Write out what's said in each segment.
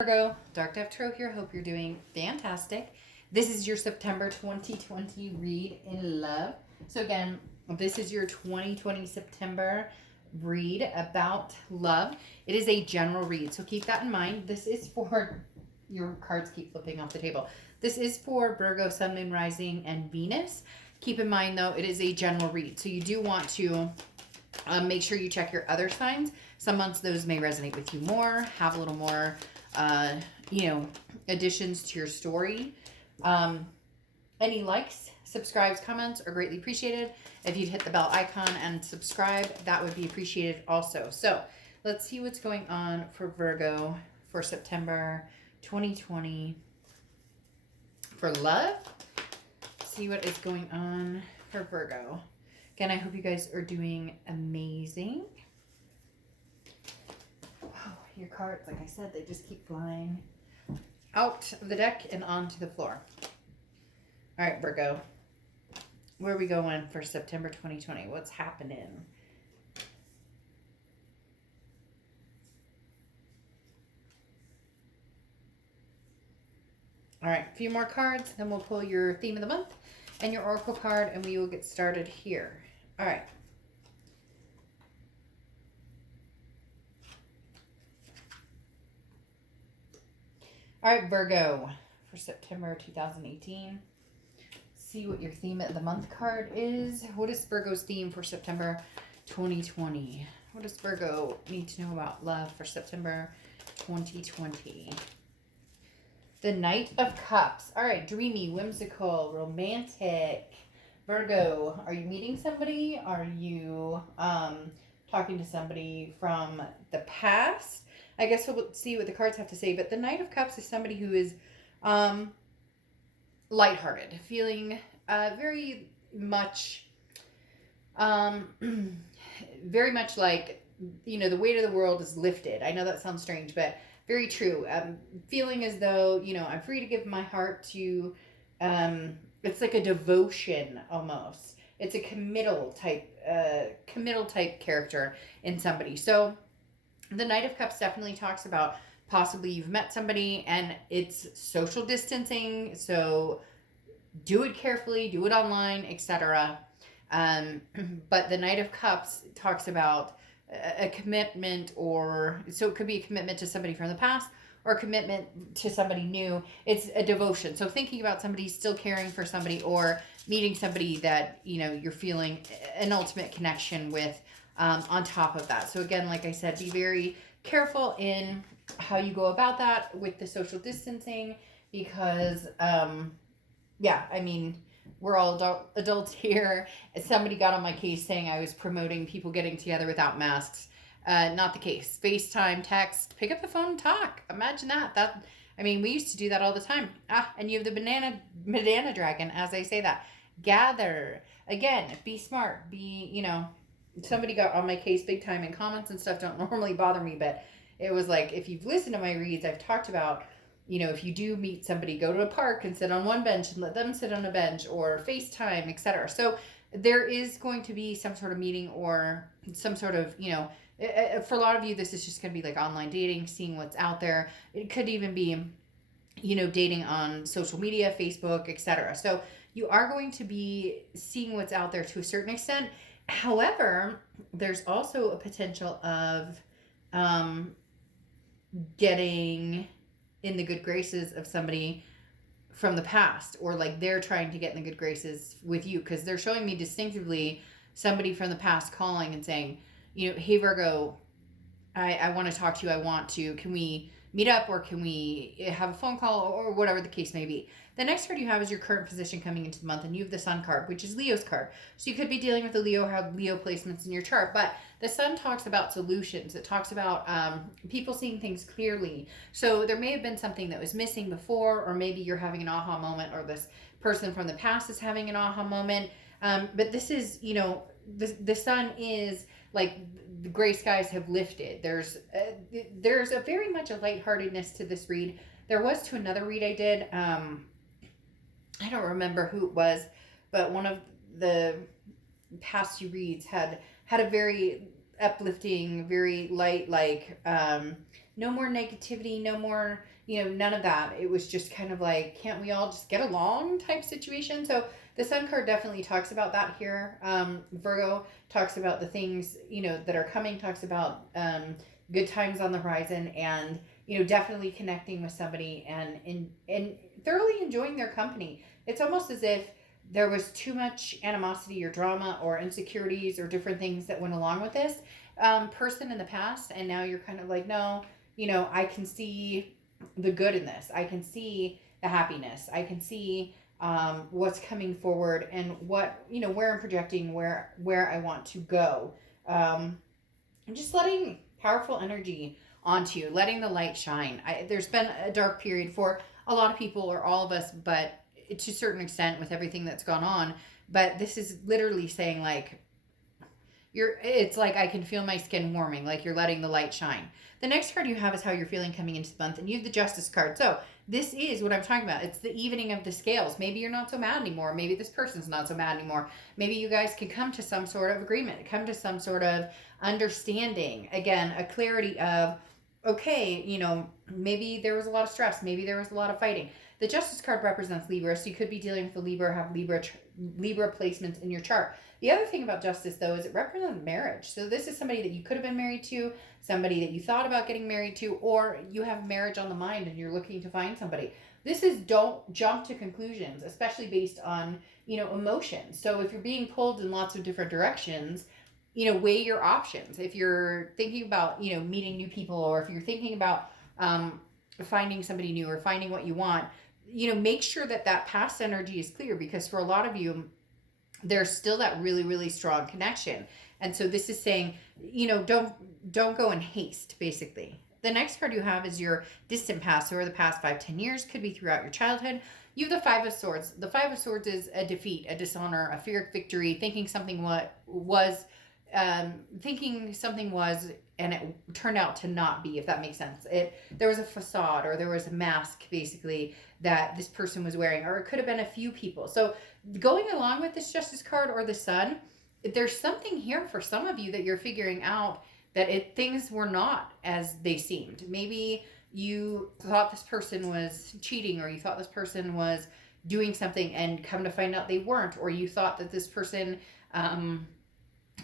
Virgo, Dark Dev Tarot here. Hope you're doing fantastic. This is your September 2020 read in love. So again, this is your 2020 September read about love. It is a general read, so keep that in mind. This is for, your cards keep flipping off the table. This is for Virgo, Sun, Moon, Rising, and Venus. Keep in mind though, it is a general read, so you do want to make sure you check your other signs. Some months those may resonate with you more, have a little more additions to your story. Any likes, subscribes, comments are greatly appreciated. If you'd hit the bell icon and subscribe, that would be appreciated also. So let's see what's going on for Virgo for September 2020 for love. See what is going on for Virgo. Again, I hope you guys are doing amazing. Your cards, like I said, they just keep flying out of the deck and onto the floor. All right, Virgo. Where are we going for September 2020? What's happening? All right, a few more cards, then we'll pull your theme of the month and your oracle card, and we will get started here. All right. All right, Virgo, for September 2018. See what your theme of the month card is. What is Virgo's theme for September 2020? What does Virgo need to know about love for September 2020? The Knight of Cups. All right, dreamy, whimsical, romantic. Virgo, are you meeting somebody? Are you talking to somebody from the past? I guess we'll see what the cards have to say. But the Knight of Cups is somebody who is lighthearted, feeling very much like, the weight of the world is lifted. I know that sounds strange, but very true. Feeling as though, I'm free to give my heart to, it's like a devotion almost. It's a committal type character in somebody. So the Knight of Cups definitely talks about possibly you've met somebody and it's social distancing, so do it carefully, do it online, etc. But the Knight of Cups talks about a commitment, or so it could be a commitment to somebody from the past or a commitment to somebody new. It's a devotion. So thinking about somebody, still caring for somebody, or meeting somebody that, you're feeling an ultimate connection with on top of that. So again, like I said, be very careful in how you go about that with the social distancing, because we're all adults here. Somebody got on my case saying I was promoting people getting together without masks. Not the case. FaceTime, text, pick up the phone and talk. Imagine that. We used to do that all the time. And you have the banana dragon, as I say that. Gather. Again, be smart. Somebody got on my case big time, and comments and stuff don't normally bother me, but it was like, if you've listened to my reads, I've talked about, if you do meet somebody, go to a park and sit on one bench and let them sit on a bench, or FaceTime, etc. So there is going to be some sort of meeting or some sort of, for a lot of you, this is just going to be like online dating, seeing what's out there. It could even be, dating on social media, Facebook, etc. So you are going to be seeing what's out there to a certain extent. However, there's also a potential of getting in the good graces of somebody from the past, or like they're trying to get in the good graces with you, because they're showing me distinctively somebody from the past calling and saying, hey Virgo, I want to talk to you. Can we meet up, or can we have a phone call, or whatever the case may be. The next card you have is your current position coming into the month, and you have the Sun card, which is Leo's card. So you could be dealing with a Leo, have Leo placements in your chart, but the Sun talks about solutions. It talks about people seeing things clearly. So there may have been something that was missing before, or maybe you're having an aha moment, or this person from the past is having an aha moment. But this is, the Sun is like the gray skies have lifted. There's a very much a lightheartedness to this read. There was to another read I did. I don't remember who it was, but one of the past few reads had a very uplifting, very light, no more negativity, no more, none of that. It was just kind of like, can't we all just get along type situation? So the Sun card definitely talks about that here. Virgo talks about the things, that are coming, talks about good times on the horizon, and, definitely connecting with somebody and thoroughly enjoying their company. It's almost as if there was too much animosity or drama or insecurities or different things that went along with this person in the past, and now you're kind of like, no, I can see the good in this. I can see the happiness. I can see what's coming forward, and what, where I'm projecting, where I want to go. And just letting powerful energy onto you, letting the light shine. There's been a dark period for a lot of people, or all of us, but to a certain extent with everything that's gone on. But this is literally saying, like, it's like, I can feel my skin warming, like you're letting the light shine. The next card you have is how you're feeling coming into the month, and you have the Justice card. So this is what I'm talking about. It's the evening of the scales. Maybe you're not so mad anymore. Maybe this person's not so mad anymore. Maybe you guys can come to some sort of agreement, come to some sort of understanding. Again, a clarity of, okay, maybe there was a lot of stress. Maybe there was a lot of fighting. The Justice card represents Libra, so you could be dealing with a Libra, have Libra placements in your chart. The other thing about Justice, though, is it represents marriage. So this is somebody that you could have been married to, somebody that you thought about getting married to, or you have marriage on the mind and you're looking to find somebody. This is, don't jump to conclusions, especially based on, emotions. So if you're being pulled in lots of different directions, weigh your options. If you're thinking about, meeting new people, or if you're thinking about finding somebody new or finding what you want, make sure that past energy is clear, because for a lot of you, there's still that really, really strong connection. And so this is saying, don't go in haste, basically. The next card you have is your distant past, or the past 5-10 years, could be throughout your childhood. You have the Five of Swords. The Five of Swords is a defeat, a dishonor, a fear of victory, thinking something was, and it turned out to not be, if that makes sense. There was a facade, or there was a mask, basically, that this person was wearing, or it could have been a few people. So going along with this Justice card or the Sun, there's something here for some of you that you're figuring out, that things were not as they seemed. Maybe you thought this person was cheating, or you thought this person was doing something, and come to find out they weren't, or you thought that this person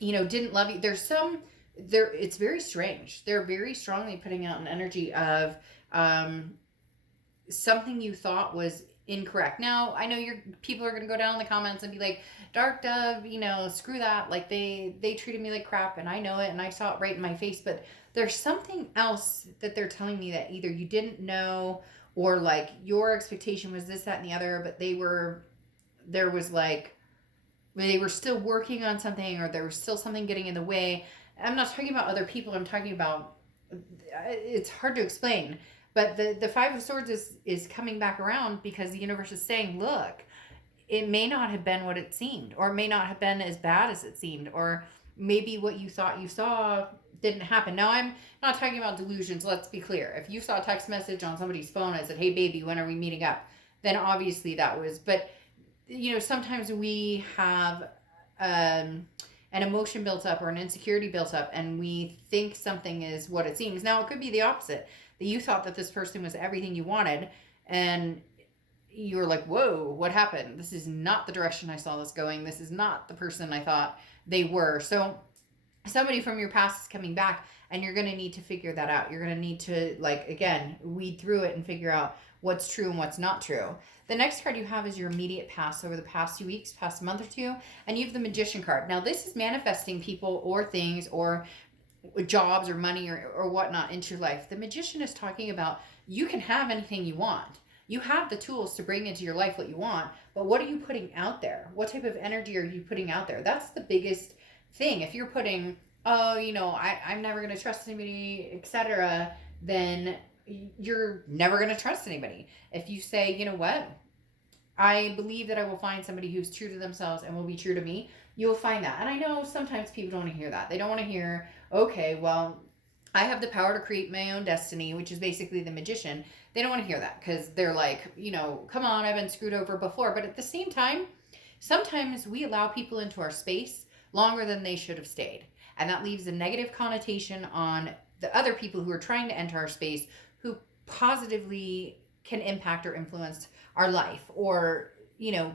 didn't love you. It's very strange. They're very strongly putting out an energy of something you thought was incorrect. Now, I know people are going to go down in the comments and be like, Dark Dove, screw that. Like, they treated me like crap, and I know it, and I saw it right in my face. But there's something else that they're telling me, that either you didn't know, or like your expectation was this, that, and the other, but they were still working on something, or there was still something getting in the way. I'm not talking about other people. I'm talking about, it's hard to explain, but the Five of Swords is coming back around, because the universe is saying, look, it may not have been what it seemed, or it may not have been as bad as it seemed, or maybe what you thought you saw didn't happen. Now, I'm not talking about delusions. Let's be clear. If you saw a text message on somebody's phone and said, hey baby, when are we meeting up? Then obviously that was, but sometimes we have an emotion built up, or an insecurity built up, and we think something is what it seems. Now, it could be the opposite, that you thought that this person was everything you wanted, and you were like, whoa, what happened? This is not the direction I saw this going. This is not the person I thought they were. So somebody from your past is coming back, and you're going to need to figure that out. You're going to need to, again, weed through it and figure out what's true and what's not true. The next card you have is your immediate past, over the past 2 weeks, past month or two, and you have the Magician card. Now, this is manifesting people or things or jobs or money or whatnot into your life. The Magician is talking about, you can have anything you want. You have the tools to bring into your life what you want, but what are you putting out there? What type of energy are you putting out there? That's the biggest thing. If you're putting, I'm never going to trust anybody, etc., then you're never going to trust anybody. If you say, you know what, I believe that I will find somebody who's true to themselves and will be true to me, you'll find that. And I know sometimes people don't want to hear that. They don't want to hear, okay, well, I have the power to create my own destiny, which is basically the Magician. They don't want to hear that, because they're like, come on, I've been screwed over before. But at the same time, sometimes we allow people into our space longer than they should have stayed. And that leaves a negative connotation on the other people who are trying to enter our space who positively can impact or influence our life, or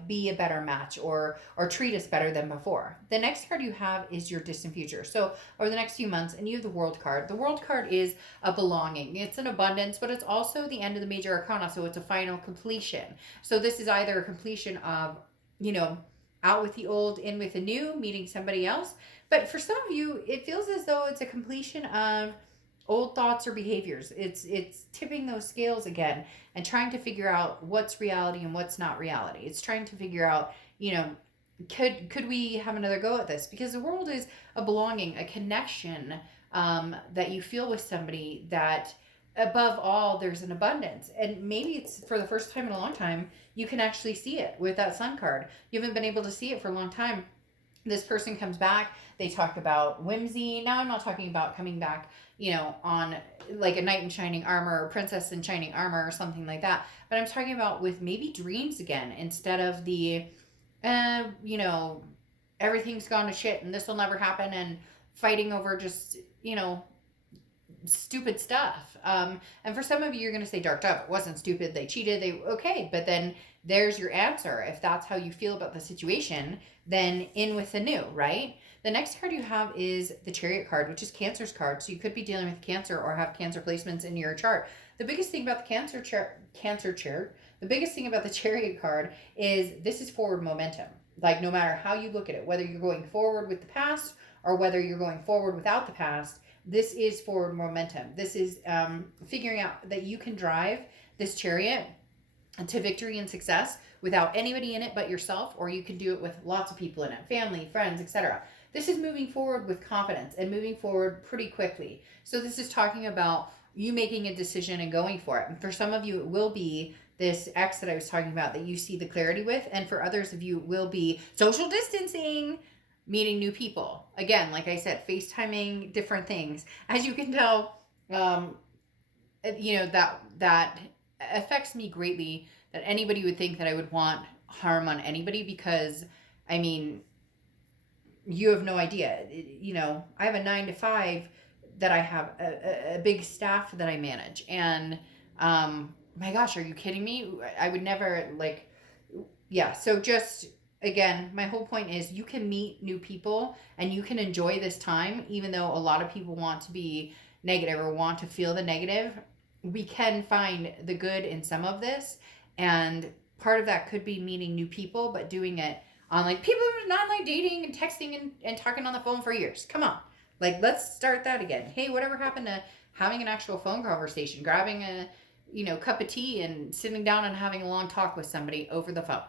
be a better match, or treat us better than before. The next card you have is your distant future. So over the next few months, and you have the World card. The World card is a belonging. It's an abundance, but it's also the end of the major arcana, so it's a final completion. So this is either a completion of, out with the old, in with the new, meeting somebody else. But for some of you, it feels as though it's a completion of old thoughts or behaviors. It's tipping those scales again and trying to figure out what's reality and what's not reality. It's trying to figure out, could we have another go at this? Because the world is a belonging, a connection that you feel with somebody, that above all, there's an abundance. And maybe it's for the first time in a long time, you can actually see it with that Sun card. You haven't been able to see it for a long time. This person comes back, they talk about whimsy. Now I'm not talking about coming back, on like a knight in shining armor or princess in shining armor or something like that. But I'm talking about with maybe dreams again, instead of the, everything's gone to shit and this will never happen, and fighting over just, stupid stuff. And for some of you, you're going to say, Dark Dove, it wasn't stupid. They cheated. Okay. But then there's your answer. If that's how you feel about the situation, then in with the new, right? The next card you have is the Chariot card, which is Cancer's card. So you could be dealing with Cancer or have Cancer placements in your chart. The biggest thing about the the biggest thing about the Chariot card is this is forward momentum. Like, no matter how you look at it, whether you're going forward with the past or whether you're going forward without the past, this is forward momentum. This is figuring out that you can drive this chariot to victory and success without anybody in it but yourself, or you can do it with lots of people in it, family, friends, etc. This is moving forward with confidence and moving forward pretty quickly. So this is talking about you making a decision and going for it. And for some of you, it will be this X that I was talking about that you see the clarity with. And for others of you, it will be social distancing, meeting new people. Again, like I said, FaceTiming, different things. As you can tell, that affects me greatly, that anybody would think that I would want harm on anybody, because, I mean, you have no idea. I have a 9-to-5 that I have a big staff that I manage. And, my gosh, are you kidding me? I would never, so just, again, my whole point is you can meet new people and you can enjoy this time, even though a lot of people want to be negative or want to feel the negative. We can find the good in some of this. And part of that could be meeting new people, but doing it on people who are not dating and texting and talking on the phone for years. Come on. Let's start that again. Hey, whatever happened to having an actual phone conversation, grabbing a, cup of tea and sitting down and having a long talk with somebody over the phone?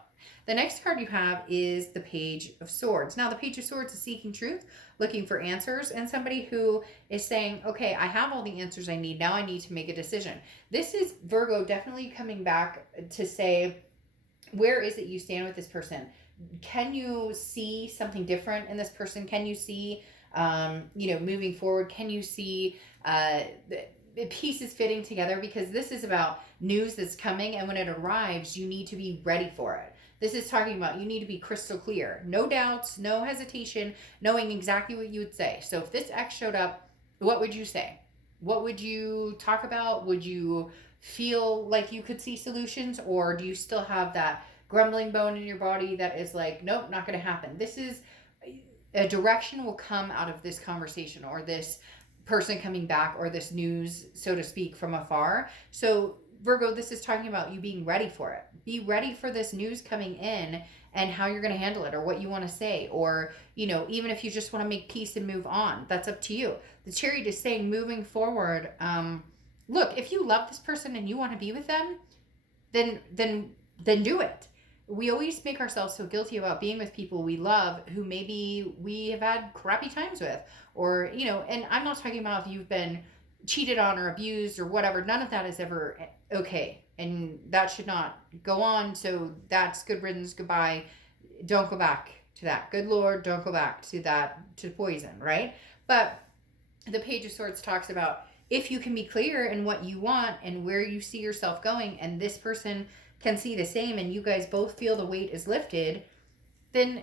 The next card you have is the Page of Swords. Now, the Page of Swords is seeking truth, looking for answers, and somebody who is saying, okay, I have all the answers I need. Now I need to make a decision. This is Virgo definitely coming back to say, where is it you stand with this person? Can you see something different in this person? Can you see, moving forward? Can you see the pieces fitting together? Because this is about news that's coming, and when it arrives, you need to be ready for it. This is talking about you need to be crystal clear. No doubts, no hesitation, knowing exactly what you would say. So if this X showed up, what would you say? What would you talk about? Would you feel like you could see solutions? Or do you still have that grumbling bone in your body that is nope, not going to happen? This is a direction will come out of this conversation, or this person coming back, or this news, so to speak, from afar. So Virgo, this is talking about you being ready for it. Be ready for this news coming in and how you're going to handle it, or what you want to say, or, even if you just want to make peace and move on, that's up to you. The Chariot is saying moving forward. Look, if you love this person and you want to be with them, then do it. We always make ourselves so guilty about being with people we love who maybe we have had crappy times with, or, and I'm not talking about if you've been cheated on or abused or whatever. None of that is ever okay. And that should not go on. So that's good riddance. Goodbye. Don't go back to that. Good Lord, don't go back to that, to poison, right? But the Page of Swords talks about if you can be clear in what you want and where you see yourself going, and this person can see the same, and you guys both feel the weight is lifted, then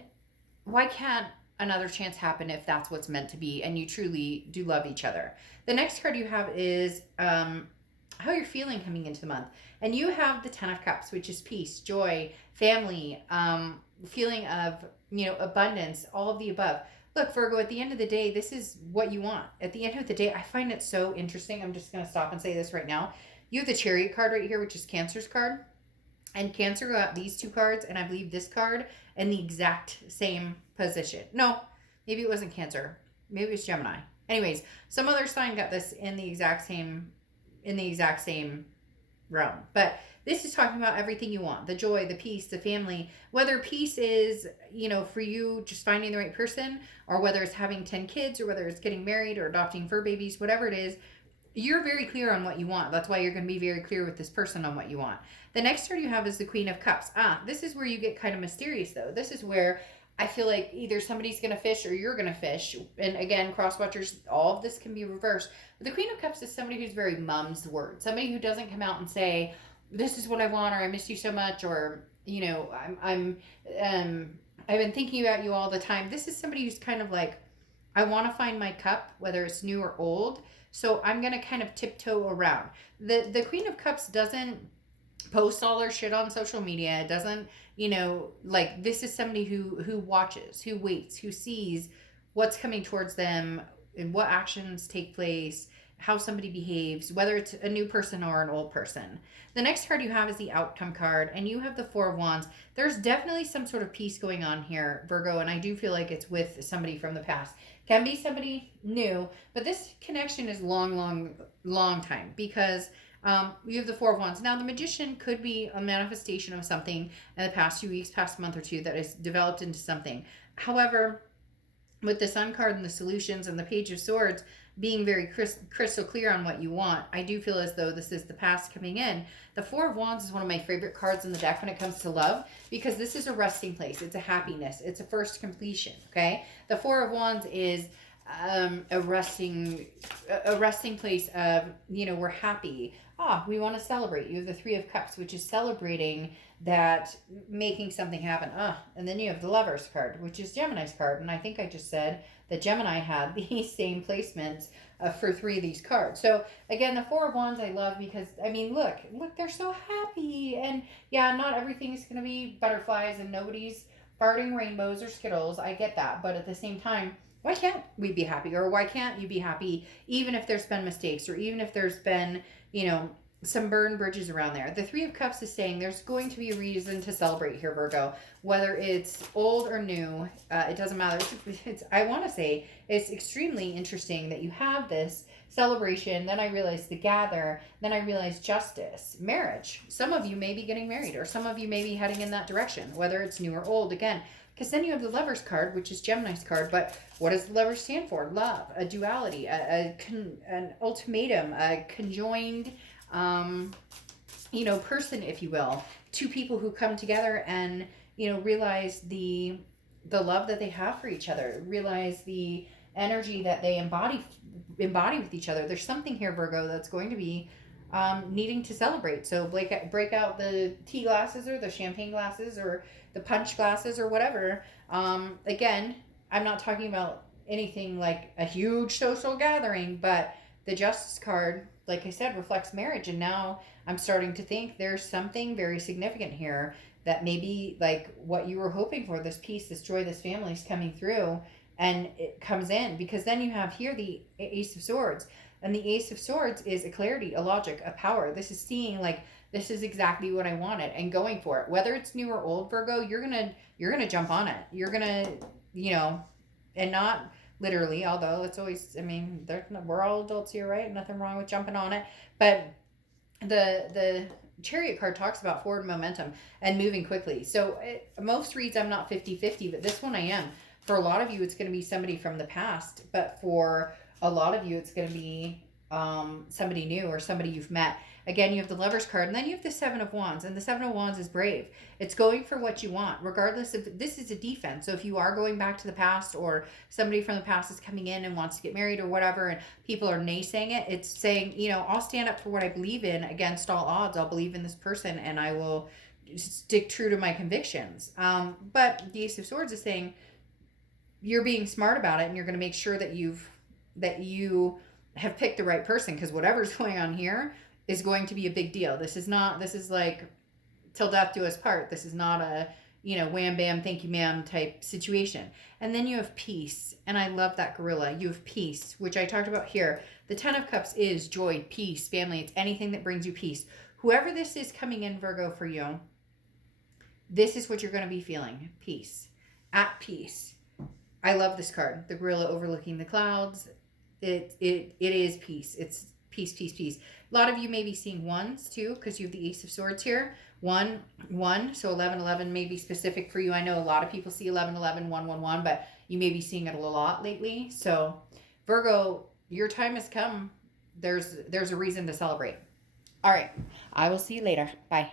why can't another chance happen if that's what's meant to be and you truly do love each other. The next card you have is how you're feeling coming into the month. And you have the 10 of Cups, which is peace, joy, family, feeling of, abundance, all of the above. Look, Virgo, at the end of the day, this is what you want. At the end of the day, I find it so interesting. I'm just going to stop and say this right now. You have the Chariot card right here, which is Cancer's card. And Cancer got these two cards, and I believe this card in the exact same position. No, maybe it wasn't Cancer. Maybe it was Gemini. Anyways, some other sign got this in the exact same realm. But this is talking about everything you want. The joy, the peace, the family. Whether peace is, for you just finding the right person, or whether it's having 10 kids, or whether it's getting married or adopting fur babies, whatever it is, you're very clear on what you want. That's why you're going to be very clear with this person on what you want. The next card you have is the Queen of Cups. This is where you get kind of mysterious, though. This is where I feel like either somebody's going to fish or you're going to fish. And again, cross watchers, all of this can be reversed. But the Queen of Cups is somebody who's very mum's word. Somebody who doesn't come out and say, this is what I want, or I miss you so much, or, I've been thinking about you all the time. This is somebody who's kind of like, I want to find my cup, whether it's new or old. So I'm going to kind of tiptoe around. The Queen of Cups doesn't post all their shit on social media. It doesn't, this is somebody who watches, who waits, who sees what's coming towards them and what actions take place, how somebody behaves, whether it's a new person or an old person. The next card you have is the Outcome card, and you have the Four of Wands. There's definitely some sort of peace going on here, Virgo, and I do feel like it's with somebody from the past. Can be somebody new, but this connection is long time, because you have the Four of Wands. Now, the Magician could be a manifestation of something in the past few weeks, past month or two, that has developed into something. However, with the Sun card and the solutions and the Page of Swords being very crystal clear on what you want, I do feel as though this is the past coming in. The Four of Wands is one of my favorite cards in the deck when it comes to love, because this is a resting place. It's a happiness. It's a first completion, okay? The Four of Wands is a resting place of, we're happy. We want to celebrate. You have the Three of Cups, which is celebrating that, making something happen. And then you have the Lovers card, which is Gemini's card. And I think I just said that Gemini had the same placements for three of these cards. So again, the Four of Wands I love because, look, they're so happy. And yeah, not everything is going to be butterflies and nobody's farting rainbows or Skittles. I get that. But at the same time, why can't we be happy? Or why can't you be happy even if there's been mistakes, or even if there's been, some burned bridges around there? The Three of Cups is saying there's going to be a reason to celebrate here, Virgo. Whether it's old or new, it doesn't matter. I want to say it's extremely interesting that you have this celebration. Then I realized the gather. Then I realized justice, marriage. Some of you may be getting married, or some of you may be heading in that direction, whether it's new or old. Again, because then you have the Lovers card, which is Gemini's card. But what does the Lovers stand for? Love, a duality, an ultimatum, a conjoined, person, if you will. Two people who come together and, realize the love that they have for each other, realize the energy that they embody with each other. There's something here, Virgo, that's going to be needing to celebrate. So break out the tea glasses or the champagne glasses or the punch glasses or whatever. Again, I'm not talking about anything like a huge social gathering, but the Justice card, like I said, reflects marriage. And now I'm starting to think there's something very significant here that maybe like what you were hoping for, this peace, this joy, this family is coming through, and it comes in. Because then you have here the Ace of Swords. And the Ace of Swords is a clarity, a logic, a power. This is seeing like, this is exactly what I wanted and going for it. Whether it's new or old, Virgo, you're gonna jump on it. You're gonna, and not literally, although it's always, we're all adults here, right? Nothing wrong with jumping on it. But the Chariot card talks about forward momentum and moving quickly. So most reads I'm not 50-50, but this one I am. For a lot of you, it's going to be somebody from the past, but for a lot of you, it's going to be somebody new or somebody you've met. Again, you have the Lovers card, and then you have the Seven of Wands, and the Seven of Wands is brave. It's going for what you want, regardless of, this is a defense. So if you are going back to the past, or somebody from the past is coming in and wants to get married or whatever, and people are naysaying it, it's saying, I'll stand up for what I believe in against all odds. I'll believe in this person, and I will stick true to my convictions. But the Ace of Swords is saying, you're being smart about it, and you're going to make sure that you have picked the right person, because whatever's going on here is going to be a big deal. This is like till death do us part. This is not a, wham bam thank you ma'am type situation. And then you have peace, and I love that gorilla. You have peace, which I talked about here. The 10 of Cups is joy, peace, family. It's anything that brings you peace. Whoever this is coming in, Virgo, for you, this is what you're going to be feeling. Peace. At peace. I love this card. The gorilla overlooking the clouds. It is peace. It's peace, peace, peace. A lot of you may be seeing ones too, because you have the Ace of Swords here. 1, 1. So 11, 11 may be specific for you. I know a lot of people see 11, 11, 1, 1, 1, but you may be seeing it a lot lately. So Virgo, your time has come. There's a reason to celebrate. All right. I will see you later. Bye.